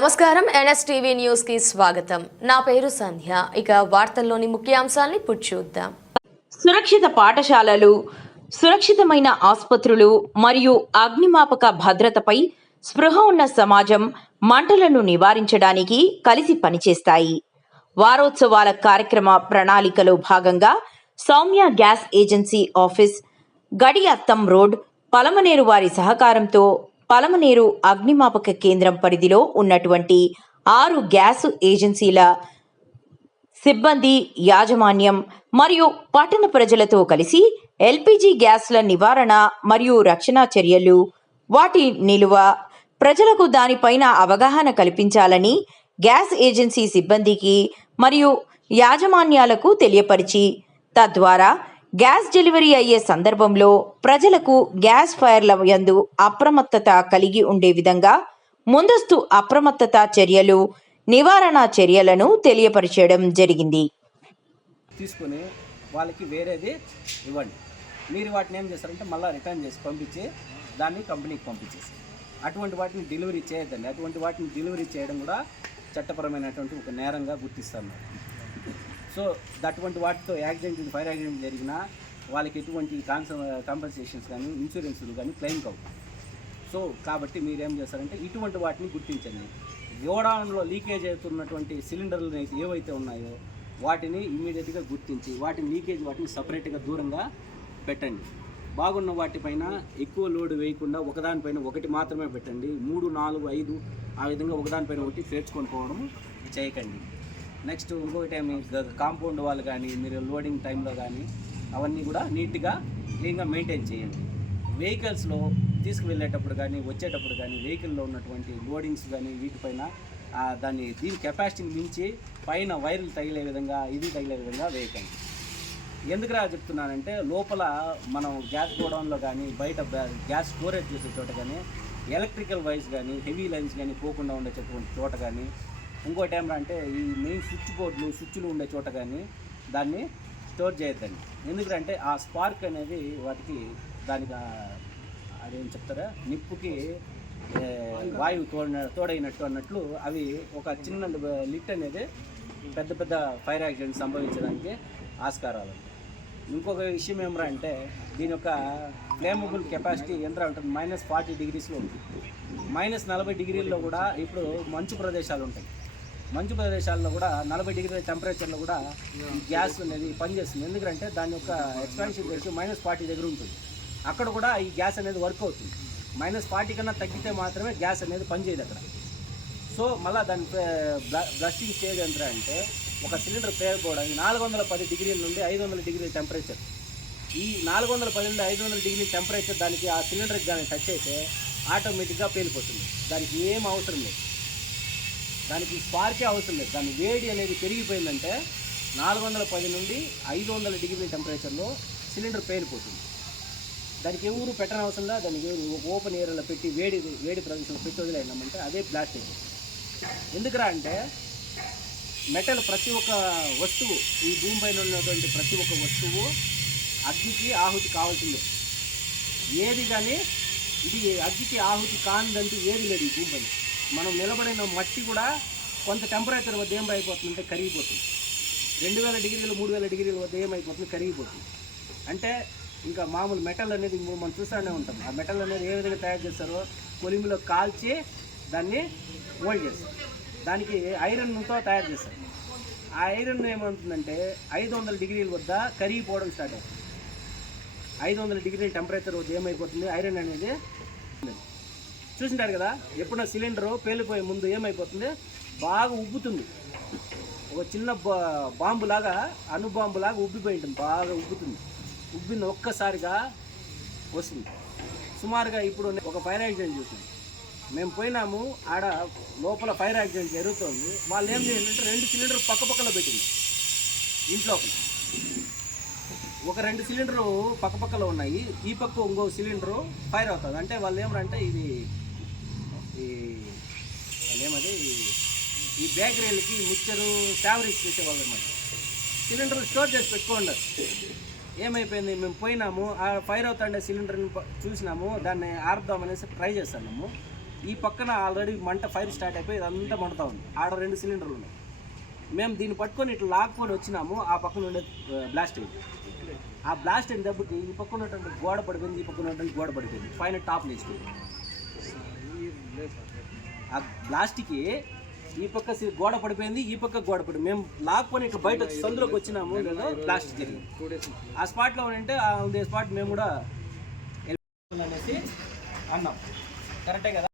నమస్కారం NSTV news కి స్వాగతం. నా పేరు సంధ్య. ఇక వార్తల్లోని ముఖ్యాంశాల్ని చూద్దాం. సురక్షిత పాఠశాలలు, సురక్షితమైన ఆసుపత్రులు మరియు అగ్నిమాపక భద్రతపై స్పృహ ఉన్న సమాజం మంటలను నివారించడానికి కలిసి పనిచేస్తాయి. వారోత్సవాల కార్యక్రమ ప్రణాళికలో భాగంగా Soumya gas agency office, Gudiyatham road, Palamaner వారి సహకారంతో పలమనేరు అగ్నిమాపక కేంద్రం పరిధిలో ఉన్నటువంటి 6 గ్యాస్ ఏజెన్సీల సిబ్బంది, యాజమాన్యం మరియు పట్టణ ప్రజలతో కలిసి ఎల్పిజి గ్యాస్ల నివారణ మరియు రక్షణ చర్యలు, వాటి నిలువ, ప్రజలకు దానిపైన అవగాహన కల్పించాలని గ్యాస్ ఏజెన్సీ సిబ్బందికి మరియు యాజమాన్యాలకు తెలియపరిచి, తద్వారా గ్యాస్ డెలివరీ అయ్యే సందర్భంలో ప్రజలకు గ్యాస్ ఫైర్ల యందు అప్రమత్తత కలిగి ఉండే విధంగా ముందస్తు అప్రమత్తత చర్యలు, నివారణ చర్యలను తెలియపరచడం జరిగింది. తీసుకుని వాళ్ళకి వేరేది ఇవ్వండి. మీరు వాటిని ఏం చేస్తారంటే మళ్ళీ రిటర్న్ చేసి పంపించి దాన్ని కంపెనీకి పంపించేసి అటువంటి వాటిని డెలివరీ చేయొద్దండి. అటువంటి వాటిని డెలివరీ చేయడం కూడా చట్టపరమైనటువంటి ఒక నేరంగా గుర్తిస్తాను. సో అటువంటి వాటితో యాక్సిడెంట్, ఫైర్ యాక్సిడెంట్ జరిగినా వాళ్ళకి ఎటువంటి కాంపెన్సేషన్స్ కానీ ఇన్సూరెన్స్లు కానీ క్లెయిమ్ కావు. సో కాబట్టి మీరేం చేస్తారంటే ఇటువంటి వాటిని గుర్తించండి. గోడౌన్లో లీకేజ్ అవుతున్నటువంటి సిలిండర్లు ఏవైతే ఉన్నాయో వాటిని ఇమ్మీడియట్గా గుర్తించి వాటిని సపరేట్గా దూరంగా పెట్టండి. బాగున్న వాటిపైన ఎక్కువ లోడ్ వేయకుండా ఒకదానిపైన ఒకటి మాత్రమే పెట్టండి. 3, 4, 5 ఆ విధంగా ఒకదానిపైన ఒకటి పేర్చుకొని పోవడం చేయకండి. నెక్స్ట్ ఇంకొకటి కాంపౌండ్ వాళ్ళు కానీ మీరు లోడింగ్ టైంలో కానీ అవన్నీ కూడా నీట్గా క్లీన్గా మెయింటైన్ చేయండి. వెహికల్స్లో తీసుకువెళ్ళేటప్పుడు కానీ వచ్చేటప్పుడు కానీ వెహికల్లో ఉన్నటువంటి లోడింగ్స్ కానీ వీటిపైన దీని కెపాసిటీని మించి పైన వైర్లు తగిలే విధంగా వేయకండి. ఎందుకురా చెప్తున్నానంటే లోపల మనం గ్యాస్ గోడౌన్లో కానీ బయట గ్యాస్ స్టోరేజ్ చేసే చోట కానీ ఎలక్ట్రికల్ వైర్స్ కానీ హెవీ లైన్స్ కానీ పోకుండా ఉండేటటువంటి చోట కానీ ఇంకోటి ఏమంటే ఈ మెయిన్ స్విచ్లు ఉండే చోట కానీ దాన్ని స్టోర్ చేయొద్దండి. ఎందుకంటే ఆ స్పార్క్ అనేది వాటికి దానికి అదేం చెప్తారా నిప్పుకి వాయువు తోడైనట్టు అన్నట్లు అవి ఒక చిన్న లిట్ అనేది పెద్ద ఫైర్ యాక్సిడెంట్ సంభవించడానికి ఆస్కారాలు. ఇంకొక విషయం ఏమరా అంటే దీని యొక్క ఫ్లేమబుల్ కెపాసిటీ ఎంత ఉంటుంది, -40 డిగ్రీస్లో ఉంటుంది. -40 డిగ్రీల్లో కూడా ఇప్పుడు మంచు ప్రదేశాలు ఉంటాయి. మంచు ప్రదేశాల్లో కూడా 40 డిగ్రీల టెంపరేచర్లో కూడా ఈ గ్యాస్ అనేది పనిచేస్తుంది. ఎందుకంటే దాని యొక్క ఎక్స్పాన్షన్ రేషియో -40 దగ్గర ఉంటుంది. అక్కడ కూడా ఈ గ్యాస్ అనేది వర్క్ అవుతుంది. -40 కన్నా తగ్గితే మాత్రమే గ్యాస్ అనేది పనిచేయదు అక్కడ. సో మళ్ళీ దాని బ్లస్టింగ్ స్టేజ్ ఎంత అంటే ఒక సిలిండర్ పేరుకోవడానికి 410 డిగ్రీల నుండి 500 డిగ్రీల టెంపరేచర్. ఈ 410 నుండి 500 డిగ్రీల టెంపరేచర్ దానికి ఆ సిలిండర్కి కానీ టచ్ అయితే ఆటోమేటిక్గా పేలిపోతుంది. దానికి ఏం అవసరం లేదు, దానికి స్పార్కే అవసరం లేదు. దాని వేడి అనేది పెరిగిపోయిందంటే 410 నుండి 500 డిగ్రీల టెంపరేచర్లో సిలిండర్ పేలిపోతుంది. దానికి ఎవరు పెట్టని అవసరం లేదు. దానికి ఓపెన్ ఏరియాలో పెట్టి వేడి ప్రదేశంలో పెట్టి వదిలేనామంటే అదే బ్లాస్ట్ అయిపోతుంది. ఎందుకురా అంటే మెటల్ ప్రతి ఒక్క వస్తువు, ఈ భూమిపైన ఉన్నటువంటి ప్రతి ఒక్క వస్తువు అగ్నికి ఆహుతి కావాల్సిందే. ఏది కానీ ఇది అగ్నికి ఆహుతి కానిదంటూ ఏది లేదు ఈ భూమిపైన. మనం నిలబడిన మట్టి కూడా కొంత టెంపరేచర్ వద్ద ఏమైపోతుందంటే కరిగిపోతుంది. 2000 డిగ్రీలు 3000 డిగ్రీల వద్ద ఏమైపోతుంది, కరిగిపోతుంది. అంటే ఇంకా మామూలు మెటల్ అనేది మనం చూస్తూనే ఉంటాం. ఆ మెటల్ అనేది ఏ విధంగా తయారు చేస్తారో కొలిమిలో కాల్చి దాన్ని మోల్డ్ చేస్తారు. దానికి ఐరన్తో తయారు చేస్తారు. ఆ ఐరన్ ఏమవుతుందంటే 500 డిగ్రీల వద్ద కరిగిపోవడం స్టార్ట్ అవుతుంది. 500 డిగ్రీల టెంపరేచర్ వద్ద ఏమైపోతుంది, ఐరన్ అనేది చూసింటారు కదా. ఎప్పుడన్నా సిలిండరు పేలిపోయే ముందు ఏమైపోతుంది, బాగా ఉబ్బుతుంది. ఒక చిన్న బాంబులాగా అణుబాంబులాగా ఉబ్బిపోయి ఉంటుంది, బాగా ఉబ్బుతుంది. ఉబ్బింది ఒక్కసారిగా వస్తుంది. సుమారుగా ఇప్పుడు ఒక ఫైర్ యాక్సిడెంట్ చూసాం. మేము పోయినాము, ఆడ లోపల ఫైర్ యాక్సిడెంట్ జరుగుతుంది. వాళ్ళు ఏం చేయాలంటే 2 సిలిండర్ పక్కపక్కలో పెట్టింది ఇంట్లో. ఒక 2 సిలిండరు పక్కపక్కలో ఉన్నాయి. ఈ పక్క ఇంకో సిలిండరు ఫైర్ అవుతుంది. అంటే వాళ్ళు ఏమంటే ఇది ఏమది ఈ బేకరీలకి మిక్చరు శావరీస్ చేసేవాళ్ళు అనమాట. సిలిండర్ స్టోర్ చేసి పెట్టుకోండి. ఏమైపోయింది, మేము పోయినాము, ఆ ఫైర్ అవుతుండే సిలిండర్ని చూసినాము, దాన్ని ఆర్దామనేసి ట్రై చేస్తున్నాము. ఈ పక్కన ఆల్రెడీ మంట ఫైర్ స్టార్ట్ అయిపోయి ఇదంతా మండుతూ ఉంది. ఆడ 2 సిలిండర్లు ఉన్నాయి. మేము దీన్ని పట్టుకొని ఇట్లా లాక్కొని వచ్చినాము. ఆ పక్కన ఉండే బ్లాస్ట్ అయింది. ఆ బ్లాస్ట్ అయిన దెబ్బకి ఈ పక్కన ఉన్నటువంటి గోడ పడిపోయింది, ఈ పక్కన ఉన్నటువంటి గోడ పడిపోయింది, పైన టాప్ లేచిపోయింది. ఆ బ్లాస్ట్కి ఈ పక్క గోడ పడిపోయింది, ఈ పక్క గోడ పడిపోయింది. మేము లాక్కొని ఇట్లా బయట వచ్చి సందులోకి వచ్చినాము, బ్లాస్ట్ జరిగింది. ఆ స్పాట్లో ఉంటే ఆ స్పాట్ మేము కూడా అనేసి అన్నాం. కరెక్టే కదా.